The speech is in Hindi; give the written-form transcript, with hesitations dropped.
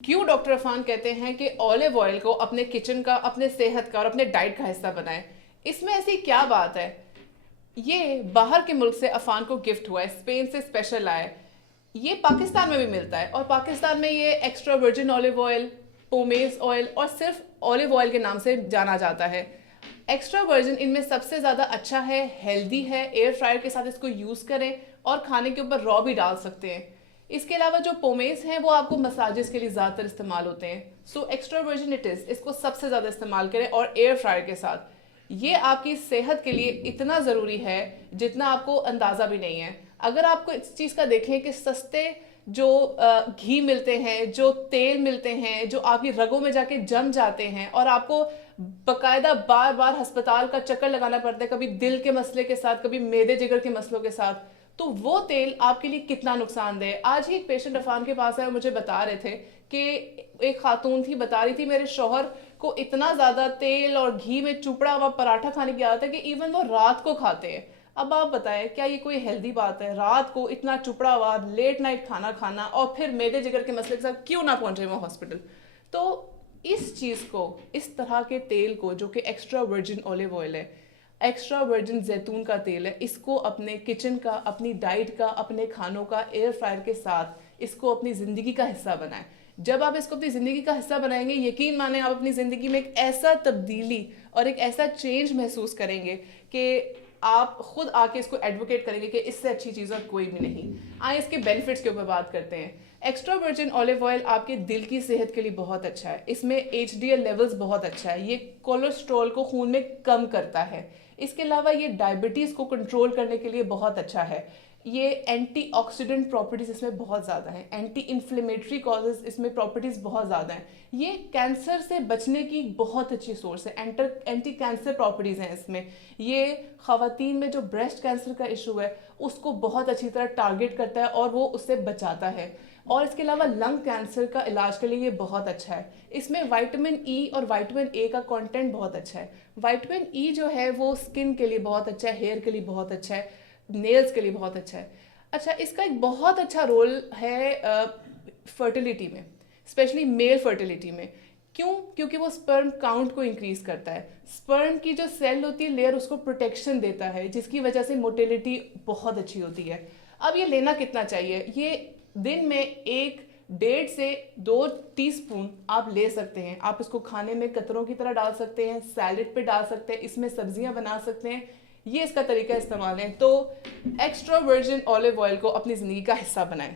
क्यों डॉक्टर अफान कहते हैं कि ऑलिव ऑयल को अपने किचन का, अपने सेहत का और अपने डाइट का हिस्सा बनाएं? इसमें ऐसी क्या बात है? ये बाहर के मुल्क से अफान को गिफ्ट हुआ है, स्पेन से स्पेशल आया है। ये पाकिस्तान में भी मिलता है और पाकिस्तान में ये extra virgin olive oil, pomace oil और सिर्फ ऑलिव ऑयल के नाम से जाना जाता है। एक्स्ट्रा वर्जिन इनमें सबसे ज़्यादा अच्छा है, हेल्दी है। एयर फ्रायर के साथ इसको यूज़ करें और खाने के ऊपर रॉ भी डाल सकते हैं। इसके अलावा जो पोमेस हैं वो आपको मसाजेस के लिए ज़्यादातर इस्तेमाल होते हैं। So extra virgin it is, इसको सबसे ज़्यादा इस्तेमाल करें और एयर फ्रायर के साथ। ये आपकी सेहत के लिए इतना ज़रूरी है जितना आपको अंदाज़ा भी नहीं है। अगर आपको इस चीज़ का देखें कि सस्ते जो घी मिलते हैं, जो तेल मिलते हैं, जो आपकी रगों में जाके जम जाते हैं और आपको बकायदा बार बार अस्पताल का चक्कर लगाना पड़ता है, कभी दिल के मसले के साथ, कभी मैदे जिगर के मसलों के साथ, तो वो तेल आपके लिए कितना नुकसानदेह। आज ही एक पेशेंट अफान के पास आया, मुझे बता रहे थे कि एक खातून थी, बता रही थी मेरे शौहर को इतना ज़्यादा तेल और घी में चुपड़ा हुआ पराठा खाने की आदत है कि इवन वो रात को खाते हैं। अब आप बताएं, क्या ये कोई हेल्दी बात है? रात को इतना चुपड़ा हुआ लेट नाइट खाना खाना और फिर मैदे जिगर के मसले के साथ क्यों ना पहुंचे वो हॉस्पिटल? तो इस चीज़ को, इस तरह के तेल को जो कि एक्स्ट्रा वर्जिन ऑलिव ऑयल है, एक्स्ट्रा वर्जिन जैतून का तेल है, इसको अपने किचन का, अपनी डाइट का, अपने खानों का, एयर फ्रायर के साथ इसको अपनी ज़िंदगी का हिस्सा बनाएं। जब आप इसको अपनी ज़िंदगी का हिस्सा बनाएंगे, यकीन माने आप अपनी ज़िंदगी में एक ऐसा तब्दीली और एक ऐसा चेंज महसूस करेंगे कि आप खुद आके इसको एडवोकेट करेंगे कि इससे अच्छी चीज़ और कोई भी नहीं। आए इसके बेनिफिट्स के ऊपर बात करते हैं। एक्स्ट्रा वर्जिन ऑलिव ऑयल आपके दिल की सेहत के लिए बहुत अच्छा है। इसमें HDL लेवल्स बहुत अच्छा है, ये कोलेस्ट्रॉल को खून में कम करता है। इसके अलावा ये डायबिटीज़ को कंट्रोल करने के लिए बहुत अच्छा है। ये एंटीऑक्सीडेंट प्रॉपर्टीज़ इसमें बहुत ज़्यादा हैं, एंटी इन्फ्लेमेटरी कॉजेज़ इसमें प्रॉपर्टीज़ बहुत ज़्यादा हैं। ये कैंसर से बचने की बहुत अच्छी सोर्स है, एंटी कैंसर प्रॉपर्टीज़ हैं इसमें। ये ख़वातीन में जो ब्रेस्ट कैंसर का इशू है उसको बहुत अच्छी तरह टारगेट करता है और वो उससे बचाता है। और इसके अलावा लंग कैंसर का इलाज के लिए ये बहुत अच्छा है। इसमें विटामिन ई और विटामिन ए का कंटेंट बहुत अच्छा है। विटामिन ई जो है वो स्किन के लिए बहुत अच्छा है, हेयर के लिए बहुत अच्छा है, नेल्स के लिए बहुत अच्छा है। अच्छा, इसका एक बहुत अच्छा रोल है फर्टिलिटी में, स्पेशली मेल फर्टिलिटी में। क्यों? क्योंकि वो स्पर्म काउंट को इंक्रीज करता है। स्पर्म की जो सेल होती है लेयर, उसको प्रोटेक्शन देता है, जिसकी वजह से मोटिलिटी बहुत अच्छी होती है। अब ये लेना कितना चाहिए? ये दिन में 1.5 से 2 टीस्पून आप ले सकते हैं। आप इसको खाने में कतरों की तरह डाल सकते हैं, सैलेड पे डाल सकते हैं, इसमें सब्जियां बना सकते हैं। ये इसका तरीका इस्तेमाल है। तो एक्स्ट्रा वर्जिन ऑलिव ऑयल को अपनी ज़िंदगी का हिस्सा बनाएं।